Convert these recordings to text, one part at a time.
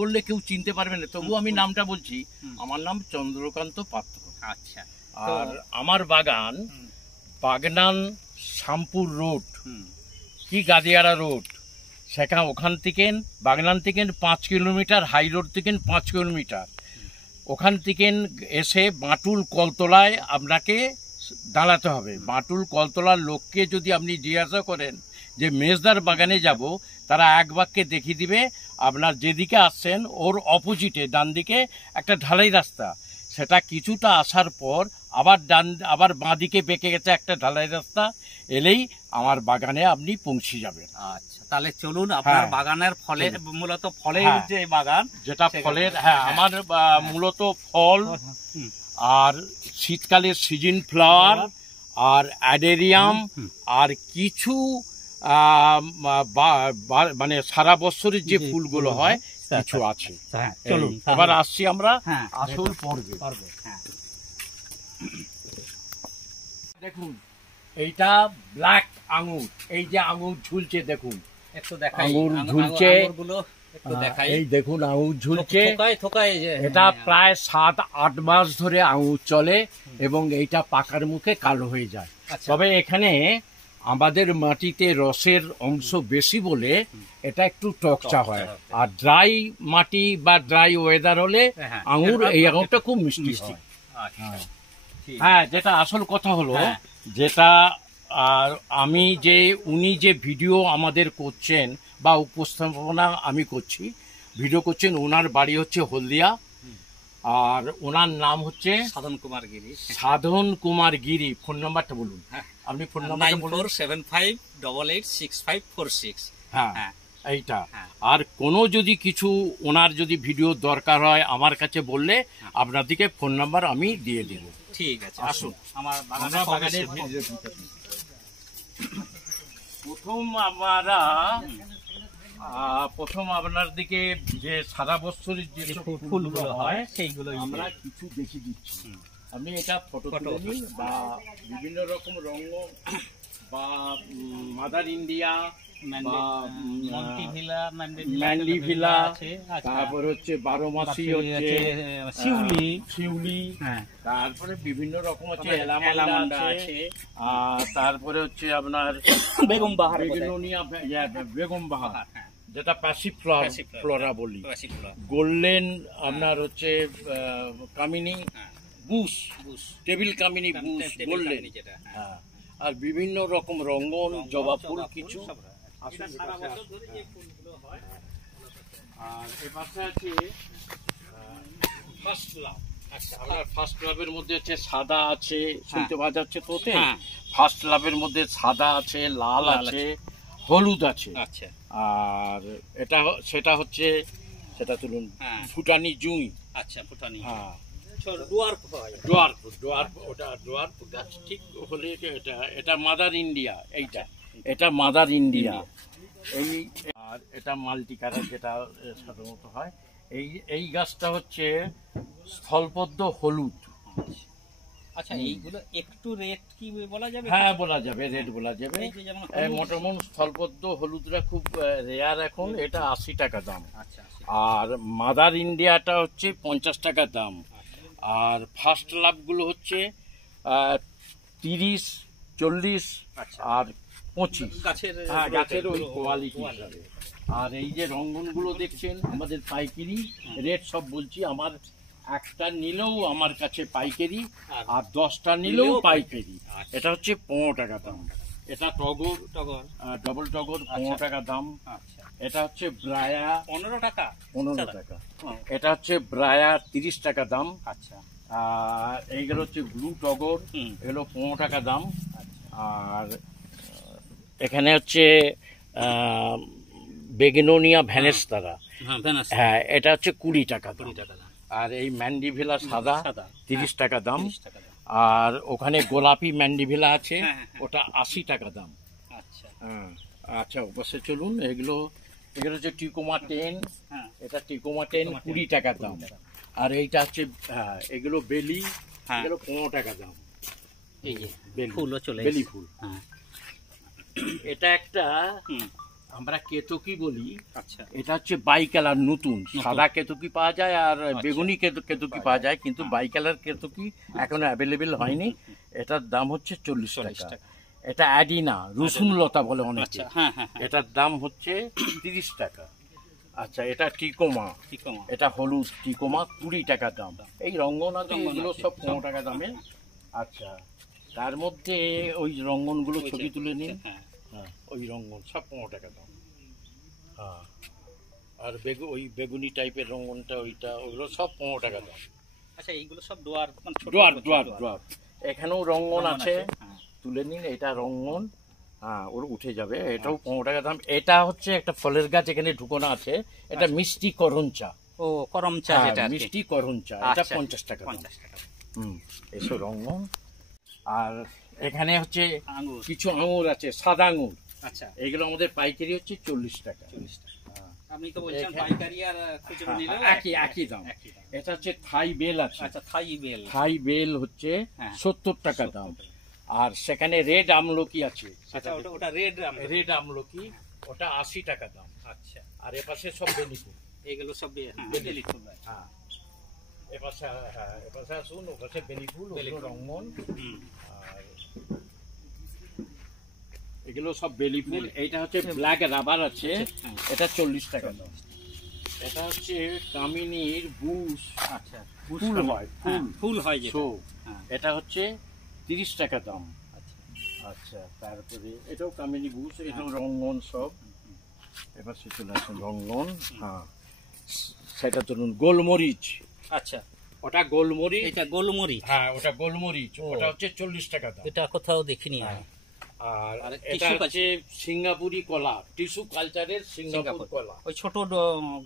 বললে কেউ চিনতে পারবে না, তবু আমি নামটা বলছি। আমার নাম চন্দ্রকান্ত পাত্র। আচ্ছা। আর আমার বাগান বাগনান শামপুর রোড, কি গাদিয়াড়া রোড, ওখান থেকে বাগনান থেকে 5 কিলোমিটার, হাই রোড থেকে 5 কিলোমিটার। ওখান থেকে এসে বাঁটুল কলতলায় আপনাকে দাঁড়াতে হবে। বাঁটুল কলতলার লোককে যদি আপনি জিজ্ঞাসা করেন যে মেজদার বাগানে যাব, তারা এক বাক্যে দেখিয়ে দিবে। আপনার যেদিকে আসছেন ওর অপোজিটে ডান দিকে একটা ঢালাই রাস্তা, সেটা কিছুটা আসার পর আবার বাঁ দিকে বেঁকে গেছে একটা ঢালাই রাস্তা, এলেই আমার বাগানে আপনি পৌঁছে যাবেন। আচ্ছা, তাহলে চলুন আপনার বাগানের ফলে, মূলত ফলের যে বাগান, যেটা ফলের, আমার মূলত ফল আর শীতকালের সিজন ফ্লাওয়ার আর অ্যাডেরিয়াম আর কিছু মানে সারা বছরের যে ফুলগুলো হয় কিছু আছে। চলুন এবার আসছি আমরা আসল পর্বে। দেখুন এইটা ব্ল্যাক আঙুর, এই যে আঙুর ঝুলছে দেখুন, আঙুর ঝুলছে, এই দেখুন আঙুর ঝুলছে। এটা প্রায় 7-8 মাস ধরে আঙুর চলে এবং এইটা পাকার মুখে কালো হয়ে যায়। তবে এখানে আমাদের মাটিতে রসের অংশ বেশি বলে এটা একটু টকচা হয়, আর ড্রাই মাটি বা ড্রাই ওয়েদার হলে এই আঙুরটা খুব মিষ্টি হয়। হ্যাঁ, যেটা আসল কথা হলো, যেটা আমি উনি যে ভিডিও আমাদের করছেন বা উপস্থাপনা আমি করছি, ভিডিও করছেন, ওনার বাড়ি হচ্ছে হলদিয়া, আর ওনার নাম হচ্ছে সাধন কুমার গিরি। ফোন নাম্বারটা বলুন আপনি। ফোন নাম্বারটা বলুন। 9475886646। হ্যাঁ, এইটা। আর কোনো যদি কিছু ওনার যদি ভিডিও দরকার হয় আমার কাছে বললে আপনাদেরকে ফোন নাম্বার আমি দিয়ে দেব। ঠিক আছে, আসুন আমার বাগানের প্রথম আপনার দিকে যে সারা বছরের যে ফুলগুলো হয় সেইগুলো আমরা কিছু দেখে দিচ্ছি। আপনি এটা ফটো তুলে নিন, বা বিভিন্ন রকম রঙ, বা মাদার ইন্ডিয়া, ম্যান্ডিভিলা, তারপর হচ্ছে 12 মাসি হচ্ছে শিউলি, তারপরে বিভিন্ন রকম হচ্ছে এলামান্ডা আছে, আর তারপরে হচ্ছে আপনার বেগম বাহার, যেটা প্যাসিভ ফ্লোরা বলি, গোল্ডেন আপনার হচ্ছে কামিনী বুশ, টেবিল কামিনী বুশ, গোল্ডেন, আর বিভিন্ন রকম রঙ্গন জবা ফুল কিছু। আর এ পাশে আছে ফার্স্ট লাভ। ফার্স্ট লাভের মধ্যে হচ্ছে সাদা আছে, শুনতে পাওয়া যাচ্ছে তোতে। ফার্স্ট লাভের মধ্যে সাদা আছে, লাল আছে, হলুদ আছে। আর সেটা হচ্ছে, সেটা তুলুন ফুটানি জুঁই। আচ্ছা, ফুটানি। হ্যাঁ, ডোয়ার্ফ গাছ ঠিক হলে এটা মাদার ইন্ডিয়া, এটা মাদার ইন্ডিয়া। আর এটা মাল্টি কালার যেটা সাধারণত হয়। এই গাছটা হচ্ছে স্থলপদ্ম হলুদ। আচ্ছা, এইগুলো একটু রেট কি বলা যাবে? হ্যাঁ, বলা যাবে, রেট বলা যাবে। মোটামুটি স্থলপদ্ম হলুদরা খুব রেয়ার এখন, এটা 80 টাকা দাম। আর মাদার ইন্ডিয়াটা হচ্ছে 50 টাকা দাম। আর ফার্স্ট লাভগুলো হচ্ছে 30, 40 আর 25 গাছের ওই কোয়ালিটি হিসাবে। আর এই যে রঙ্গনগুলো দেখছেন আমাদের পাইকারি রেট সব বলছি, আমার একটা নিলেও আমার কাছে পাইকারি, আর 10টা নিলেও পাইকারি। এটা হচ্ছে 15 টাকা দাম। এটা টগর, ডবল টগর 15 টাকা দাম। এটা হচ্ছে ব্রায়া 15 টাকা। এটা হচ্ছে ব্রায়া 30 টাকা দাম। আর এইগুলো হচ্ছে ব্লু টগর, এগুলো 15 টাকা দাম। আর এখানে হচ্ছে বেগনোনিয়া ভ্যানেস্তারা, হ্যাঁ, এটা হচ্ছে 20 টাকা দাম। আর এই ম্যান্ডিভিলা সাদা 30 টাকা দাম। আর ওখানে গোলাপি ম্যান্ডিভিলা আছে, ওটা 80 টাকা দাম। আচ্ছা, ওপাশে চলুন। এগুলো হচ্ছে টিকোমা 10, এটা টিকোমা 10 20 টাকা দাম। আর এইটা হচ্ছে এগুলো বেলি, এগুলো 15 টাকা দাম। এই যে বেলি ফুল। এটা একটা আমরা কেতকি বলি। আচ্ছা, এটা হচ্ছে বাই কালার, নতুন সাদা কেতকি পাওয়া যায় আর বেগুনি কেতকি পাওয়া যায়, কিন্তু বাই কালার কেতকি এখনো অ্যাভেলেবেল হয়নি। এটার দাম হচ্ছে 40 টাকা। এটা অ্যাডিনা, রসুন লতা বলে অনেকে, এটার দাম হচ্ছে 30 টাকা। আচ্ছা, এটা টিকোমা, এটা হলুদ টিকোমা 20 টাকা দাম। এই রঙ্গনাথ এগুলো সব 15 টাকা দামে। আচ্ছা, তার মধ্যে ওই রঙ্গনগুলো ছবি তুলে নিন। হ্যাঁ, ওই রঙ্গন সব 15 টাকা দাম। হ্যাঁ, আর ওই বেগুনি টাইপের রঙ্গনটা ওইটা, ওইগুলো সব 15 টাকা দাম। আচ্ছা, এইগুলো সব ডোয়ার, ডোয়ার। এখানেও রঙ্গন আছে, তুলে নিন। এটা রঙ্গন, হ্যাঁ, ওর উঠে যাবে। এটাও 15 টাকা দাম। এটা হচ্ছে একটা ফলের গাছ এখানে ঢুকানো আছে, এটা মিষ্টি করঞ্চা। ও, করমচা, যেটা মিষ্টি করঞ্চা, এটা 50 টাকা। এসো রঙ্গন। আর এখানে হচ্ছে কিছু আঙুর আছে, সাদা আঙুর। আচ্ছা, এইগুলো আমাদের পাইকারি হচ্ছে 40 টাকা। আপনি তো বলছেন পাইকারি আর খুচরো নিলে একই দাম। এটা হচ্ছে থাই বেল আছে। আচ্ছা, থাই বেল হচ্ছে 70 টাকা দাম। আর সেখানে রেড আমলকি আছে। আচ্ছা, ওটা রেড আমলকি, ওটা 80 টাকা দাম। আচ্ছা, আর এপাশে সব বেলি ফুল, এগুলো সব বেলি ফুল। হ্যাঁ, এপাশে আসুন, ওপাশে বেলি ফুল, রঙ্গন। আর এগুলো সব বেলি ফুল। এইটা হচ্ছে ব্ল্যাক রাবার আছে, এটা 40 টাকা দাম। এটা হচ্ছে কামিনীর বুশ। আচ্ছা, ফুল হয় যে, এটা হচ্ছে 30 টাকা দাম। আচ্ছা, তারপরে এটাও কামিনী বুশ, এটাও রঙ্গন সব। এবার সে চলে আসুন রঙ্গন। হ্যাঁ, সেটা ধরুন গোলমরিচ। আচ্ছা, ওটা গোলমরিচ, এটা গোলমরিচ। হ্যাঁ, ওটা গোলমরিচ, ওটা হচ্ছে 40 টাকা দাম। এটা কোথাও দেখিনি। আর এটা হচ্ছে সিঙ্গাপুরি কলা, টিস্যু কালচারের সিঙ্গাপুর কলা, ওই ছোট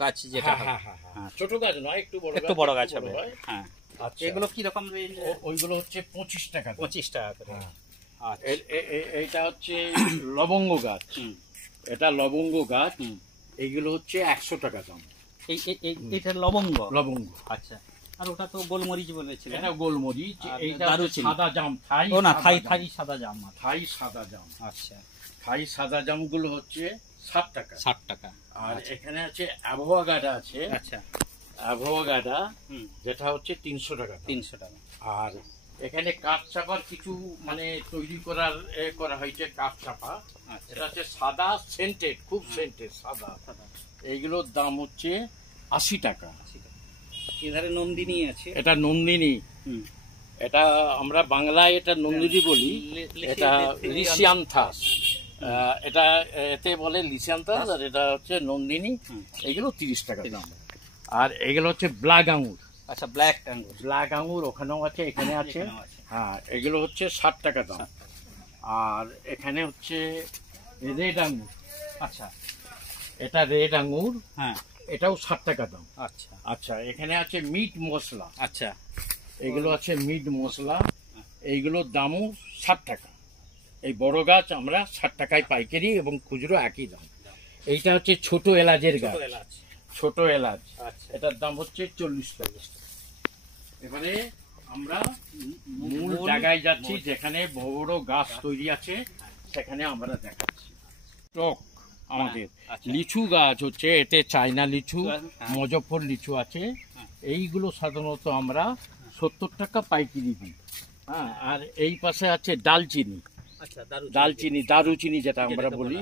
গাছ যেটা। ছোট গাছ নয়, একটু বড় গাছ হবে। হ্যাঁ, এগুলো কি রকম রেঞ্জ? ওইগুলো হচ্ছে 25 টাকা। 25 টাকা করে। এইটা হচ্ছে লবঙ্গ গাছ, এটা লবঙ্গ গাছ। এইগুলো হচ্ছে 100 টাকা দাম। এটা লবঙ্গ। আচ্ছা, আর ওটা তো গোলমরিচ বলেছিলেন। এটা গোলমরিচ। এইটা সাদা জাম, থাই সাদা জাম। থাই সাদা জাম। আচ্ছা, থাই সাদা জাম গুলো হচ্ছে 60 টাকা। আর এখানে আছে অ্যাভোগাডা আছে। আচ্ছা, অ্যাভোগাডা, যেটা হচ্ছে 300 টাকা। আর এখানে কাঠ চাপার কিছু মানে তৈরি করা হয়েছে, কাঠ চাপা। এটা হচ্ছে সাদা সেন্টেড, খুব সেন্টেড সাদা। এইগুলোর দাম হচ্ছে 80 টাকা। এধারে নন্দিনী আছে, এটা নন্দিনী। এটা আমরা বাংলায় এটা নন্দিনী বলি, এটা লিসিয়ান্থাস। এটা এতে বলে লিসিয়ান্থাস, আর এটা হচ্ছে নন্দিনী। এগুলো 30 টাকা দাম। আর এগুলো হচ্ছে ব্ল্যাক আঙুর। আচ্ছা, ব্ল্যাক আঙুর ওখানেও আছে, এখানে আছে। হ্যাঁ, এগুলো হচ্ছে 60 টাকা দাম। আর এখানে হচ্ছে রেড আঙুর। আচ্ছা, এটা রেড আঙুর। হ্যাঁ, এটাও 60 টাকা দাম। আচ্ছা। আচ্ছা, এখানে আছে মিট মশলা। আচ্ছা, এগুলো আছে মিট মশলা, এইগুলোর দামও 60 টাকা। এই বড় গাছ আমরা 60 টাকায় পাইকারি এবং খুচরো একই দাম। এইটা হচ্ছে ছোট এলাচের গাছ, ছোট এলাচ। এটার দাম হচ্ছে 40 টাকা। এবারে আমরা মূল জায়গায় যাচ্ছি, যেখানে বড় বড় গাছ তৈরি আছে, সেখানে আমরা দেখাচ্ছি। টক আমাদের লিচু গাছ হচ্ছে, এতে চায়না লিচু, মুজফ্ফর লিচু আছে। এইগুলো সাধারণত আমরা 70 টাকা পাইকারি দিই। হ্যাঁ, আর এই পাশে আছে দালচিনি, দারুচিনি যেটা আমরা বলি।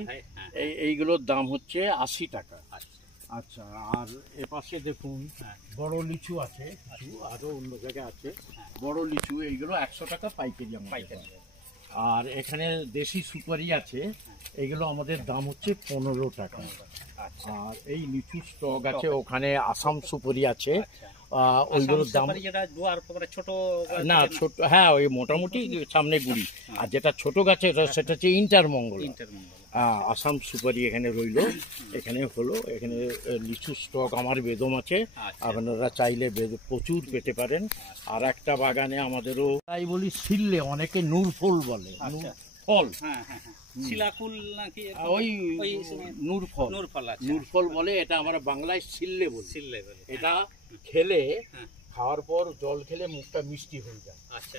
এইগুলোর দাম হচ্ছে 80 টাকা। আচ্ছা, আর এ পাশে দেখুন বড় লিচু আছে, কিছু আরো অন্য জায়গায় আছে বড় লিচু, এইগুলো 100 টাকা পাইকারি। আর এখানে দেশি সুপারি আছে, এগুলো আমাদের দাম হচ্ছে 15 টাকা। আর এই লিচু স্টক আছে, ওখানে আসাম সুপারি আছে, ওইগুলোর দাম ছোট না, ছোট, হ্যাঁ, ওই মোটামুটি সামনে গুড়ি। আর যেটা ছোট গাছে সেটা হচ্ছে ইন্টারমঙ্গল। আসাম সুপারি এখানে রইল, এখানে হলো। এখানে লিচু স্টক আমার বেদম আছে, আপনারা চাইলে প্রচুর পেতে পারেন। আর একটা বাগানে আমাদেরও তাই বলি সিললে, অনেকে নূরফল বলে, ফল, শিলাকুল নাকি ওই নূরফল বলে। এটা আমরা বাংলায় সিললে বলি। এটা খেলে, খাওয়ার পর জল খেলে মুখটা মিষ্টি হয়ে যায়। আচ্ছা,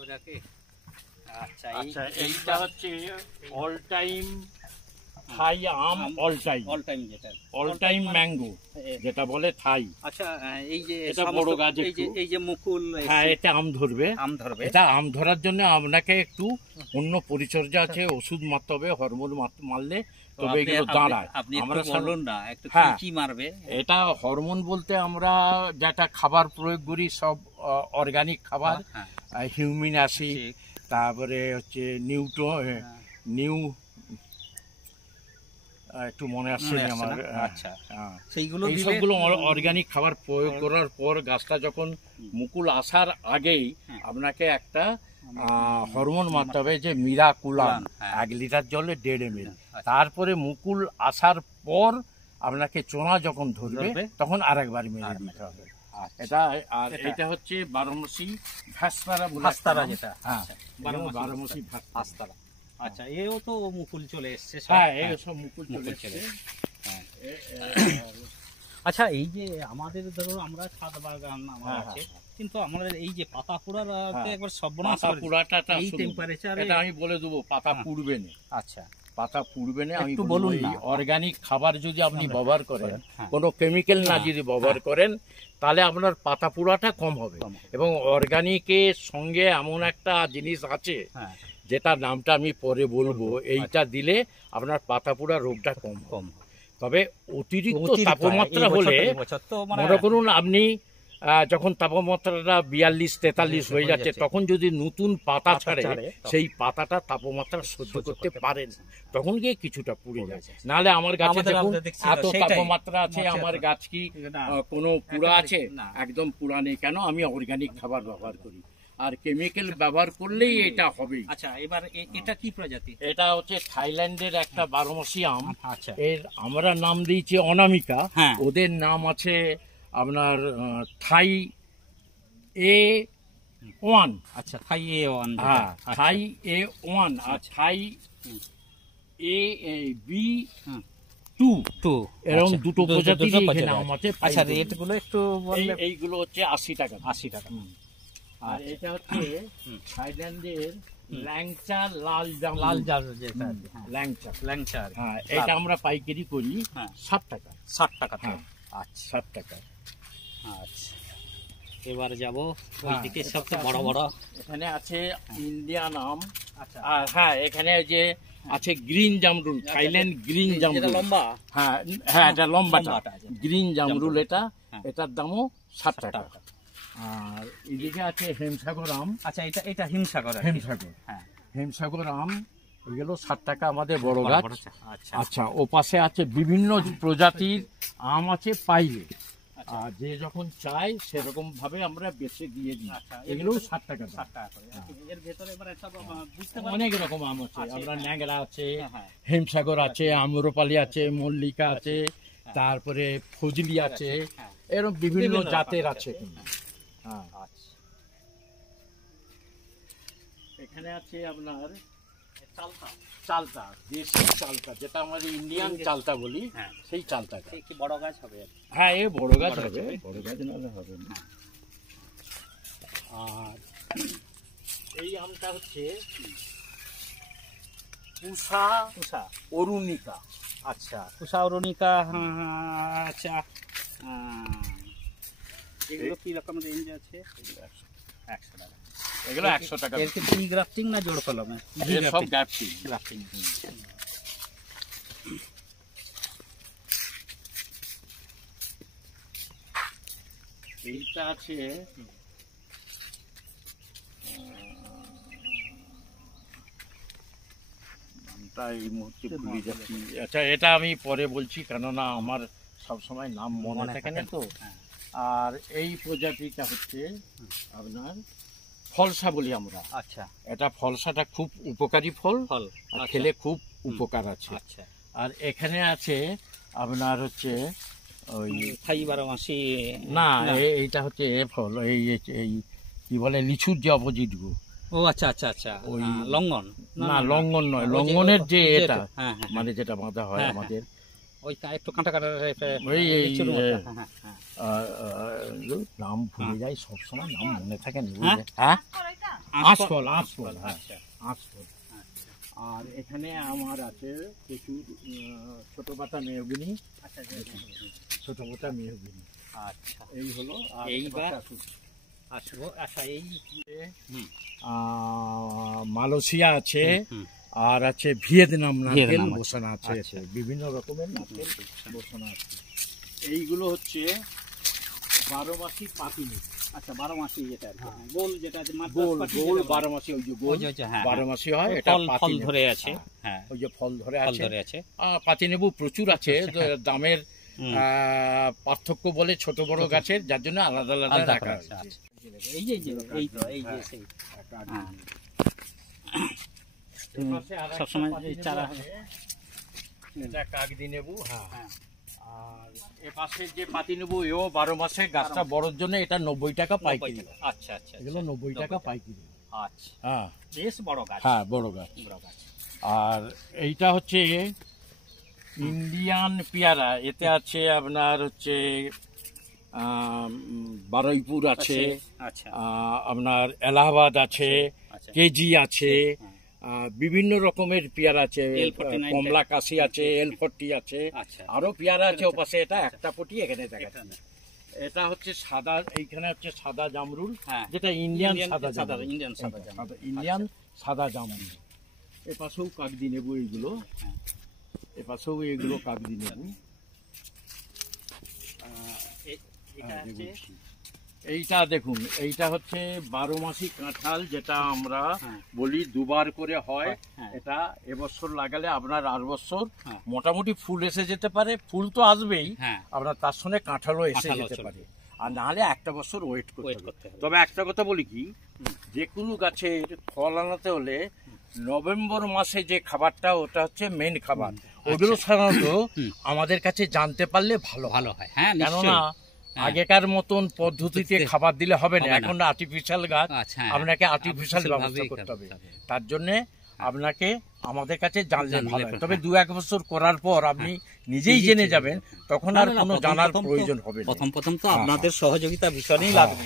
ওটাকে আচ্ছা আচ্ছা এইটা হচ্ছে অল টাইম থাই আম, অল টাইম যেটা অল টাইম ম্যাঙ্গো যেটা বলে থাই। আচ্ছা এই যে এটা বড় গাছ, এই যে মুকুল, হ্যাঁ এটা আম ধরবে, এটা আম ধরার জন্য আপনাকে একটু অন্য পরিচর্যা আছে, ওষুধ মারতে হবে, হরমোন মারলে তবে এগুলো দাঁড়ায়। আমরা বলুন না একটু কি মারবে? এটা হরমোন বলতে আমরা যেটা খাবার প্রয়োগ করি সব অর্গানিক খাবার, হিউমিন অ্যাসিড, তারপরে হচ্ছে নিউ একটু মনে আসছে আমার, আচ্ছা এই সবগুলো অর্গানিক খাবার প্রয়োগ করার পর গাছটা যখন মুকুল আসার আগেই আপনাকে একটা হরমোন মারতে হবে যে মিরাকুলাম, 1 লিটার জলে 1.5 ml। তারপরে মুকুল আসার পর আপনাকে চোনা যখন ধরবে তখন আরেকবার মেরে দিতে হবে। এটা আর এটা হচ্ছে 12 মাসি ভাস্তারা যেটা, হ্যাঁ 12 মাসি ভাস্তারা। আচ্ছা এও তো মুকুল চলে এসছে, হ্যাঁ এই সব মুকুল চলে এসছে। আচ্ছা এই যে আমাদের ধরো আমরা ছাদ বাগান আমার আছে, কিন্তু আমাদের এই যে পাতা পোড়ার একবার সর্বনাশ, পাতা পোড়াটা এই টেম্পারেচারে এটা আমি বলে দেবো, পাতা পুড়বে না। আচ্ছা পাতা পুড়বে না, আমি বলবো এই অর্গানিক খাবার যদি আপনি ব্যবহার করেন, কোনো কেমিক্যাল না যদি ব্যবহার করেন, তাহলে আপনার পাতা পোড়াটা কম হবে। এবং অর্গানিকের সঙ্গে এমন একটা জিনিস আছে যেটা নামটা আমি পরে বলবো, এইটা দিলে আপনার পাতা পোড়া রোগটা কম। তবে অতিরিক্ত তাপমাত্রা হলে মনে করুন আপনি যখন তাপমাত্রাটা 42-43 হয়ে যাচ্ছে, তখন যদি নতুন পাতা ছাড়ে, সেই পাতাটা তাপমাত্রা সহ্য করতে পারেন, তখন গিয়ে কিছুটা পুড়ে যায়। নাহলে আমার গাছে দেখুন এত তাপমাত্রা আছে, আমার গাছ কি কোনো পুড়া আছে? একদম পুড়া নেই। কেন? আমি অর্গানিক খাবার ব্যবহার করি, আর কেমিক্যাল ব্যবহার করলেই এটা হবে। আচ্ছা এবার এটা কি প্রজাতি? এটা হচ্ছে থাইল্যান্ডের একটা 12 মাসি আম। আচ্ছা এর আমরা নাম দিয়েছি অনামিকা, ওদের নাম আছে আপনার থাই A1। আচ্ছা থাই A1, হ্যাঁ থাই A1 আর থাই B2 এরকম দুটো প্রজাতির এখানে আম আছে। আচ্ছা রেটগুলো একটু বললে? এইগুলো হচ্ছে 80 টাকা। 80 টাকা। আর এটা হচ্ছে থাইল্যান্ডের ল্যাংচা লাল জাম যেটা, ল্যাংচা, হ্যাঁ এটা আমরা পাইকারি করি 60 টাকা। 60 টাকা। আচ্ছা 60 টাকা। আচ্ছা এবার যাবো ওইদিকে সবচেয়ে বড় বড়, এখানে আছে ইন্ডিয়ান আম। আচ্ছা আর হ্যাঁ এখানে যে আছে গ্রিন জামরুল, থাইল্যান্ড গ্রিন জামরুল, লম্বা, হ্যাঁ এটা লম্বাটা গ্রিন জামরুল, এটার দামও 60 টাকা। আর এদিকে আছে হেমসাগর আম। আচ্ছা এটা হিমসাগর, হ্যাঁ হেমসাগর আম, এগুলো 60 টাকা আমাদের বড় গাছ। আচ্ছা ও পাশে আছে বিভিন্ন প্রজাতির আম আছে পাইলে, আর যে যখন চাই সেরকম ভাবে আমরা বেছে দিয়ে দিই। এগুলো 60 টাকা। এর ভেতরে অনেক রকম আম আছে, আমরা ন্যাংরা আছে, হেমসাগর আছে, আম্রপালি আছে, মল্লিকা আছে, তারপরে ফজলি আছে, এরকম বিভিন্ন জাতের আছে। এখানে আছে আপনার চালতা, দেশি চালতা, যেটা আমাদের ইন্ডিয়ান চালতা বলি, সেই চালতাটা। বড় গাছ হবে? হ্যাঁ এ বড় গাছ হবে, বড় গাছ নাহলে হবে না। আর এই আমটা হচ্ছে পুষা অরুণিকা। আচ্ছা পুষা অরুণিকা, আচ্ছা এগুলো কি রকম রেঞ্জ আছে? 100 টাকা। এগুলো 100 টাকা। এর কি টি গ্রাফটিং না জোড় কলমে? সব গ্রাফটিং। এইটা আছে নামটা এই মুহূর্তে ভুলে যাচ্ছি। আচ্ছা এটা আমি পরে বলছি, কেননা আমার সবসময় নাম মনে থাকে না তো। আর এই প্রজাতিটা হচ্ছে আপনার ফলসা বলি আমরা। আচ্ছা এটা ফলসাটা খুব উপকারী ফল, খেলে খুব উপকার আছে। আচ্ছা আর এখানে আছে আপনার হচ্ছে ওই থাই 12 মাসি, না এইটা হচ্ছে এ ফল, এই কি বলে লিচুর যে অপোজিট গো। ও আচ্ছা আচ্ছা আচ্ছা, ওই লঙ্ঘন না, লঙ্ঘন নয়, লঙ্ঘনের যে এটা মানে যেটা বাঁধা হয় আমাদের, ওই একটু কাঁটা কাঁটা নাম ভুলে যাই সবসময়, নাম মনে থাকে না। আঁশফল, আঁশফল, হ্যাঁ, আচ্ছা আঁশফল। আর এখানে আমার আছে প্রচুর ছোট পাতা মেহগিনি, আচ্ছা ছোট পাতা মেহগিনি। আচ্ছা এই হলো। এইবার আসবো। আচ্ছা এই মালয়েশিয়া আছে, আর আছে ভিয়েতনাম নারকেল বসানো আছে, আচ্ছা। বিভিন্ন রকমের নারকেল বসানো আছে। এইগুলো হচ্ছে 12 মাসি পাতিনি। আচ্ছা 12 মাসি যেটা গোল, যেটা গোল গোল 12 মাসি, ওই যে গোল 12 মাসি হয়, এটা ফল ধরে আছে। হ্যাঁ, ওই যে ফল ধরে আছে। আছে। পাতিনেবু প্রচুর আছে, দামের পার্থক্য বলে ছোট বড় গাছের, যার জন্য আলাদা আলাদা রাখা আছে। এই যে এই যে সেই সবসময় চারা, এটা কাগদি নেবু। হ্যাঁ, আর এ পাশে যে পাতি নেবু, এও 12 মাসে, গাছটা বড়র জন্য এটা 90 টাকা পাইকারি। আচ্ছা আচ্ছা, এগুলো 90 টাকা পাইকারি। আচ্ছা, হ্যাঁ, বেশ বড় গাছ। হ্যাঁ, বড় গাছ। আর এইটা হচ্ছে ইন্ডিয়ান পেয়ারা, এতে আছে আপনার হচ্ছে বারুইপুর আছে, আচ্ছা, আপনার এলাহাবাদ আছে, কেজি আছে, বিভিন্ন রকমের পেয়ারা আছে, কমলা কাশি আছে, L40 আছে, আরো পেয়ারা আছে ওপাশে। এটা একটা পটি এখানে দেখা যাচ্ছে। এটা হচ্ছে সাদা, এইখানে হচ্ছে সাদা জামরুল, যেটা ইন্ডিয়ান সাদা জামরুল, ইন্ডিয়ান সাদা জামরুল। এপাশেও কাগদি নেবু, এইগুলো এপাশেও এগুলো কাগদি নেবু। এইটা দেখুন, এইটা হচ্ছে 12 মাসি কাঁঠাল, যেটা আমরা বলি দুবার করে হয়। এটা এবছর লাগালে আপনার 8 বছর মোটামুটি ফুল এসে যেতে পারে। ফুল তো আসবেই, আপনার তার সঙ্গে কাঁঠালও এসে যেতে পারে। আর নাহলে একটা বছর ওয়েট করতে হবে। তবে একটা কথা বলি কি, যে কোনো গাছের ফল আনাতে হলে নভেম্বর মাসে যে খাবারটা, ওটা হচ্ছে মেন খাবার। ওগুলো সাধারণত আমাদের কাছে জানতে পারলে ভালো হয়। কেননা আগেকার মতন পদ্ধতিতে খাবার দিলে হবে না, এখন আর্টিফিশিয়াল গাছ, আপনাকে আর্টিফিশিয়াল ব্যবস্থা করতে হবে। তার জন্য আপনাকে আমাদের কাছে জানলে ভালো হয়। তবে 2-1 বছর করার পর আপনি নিজেই জেনে যাবেন, তখন আর কোনো জানার প্রয়োজন হবে না। প্রথম তো আপনাদের সহযোগিতা ভীষণই লাগবে।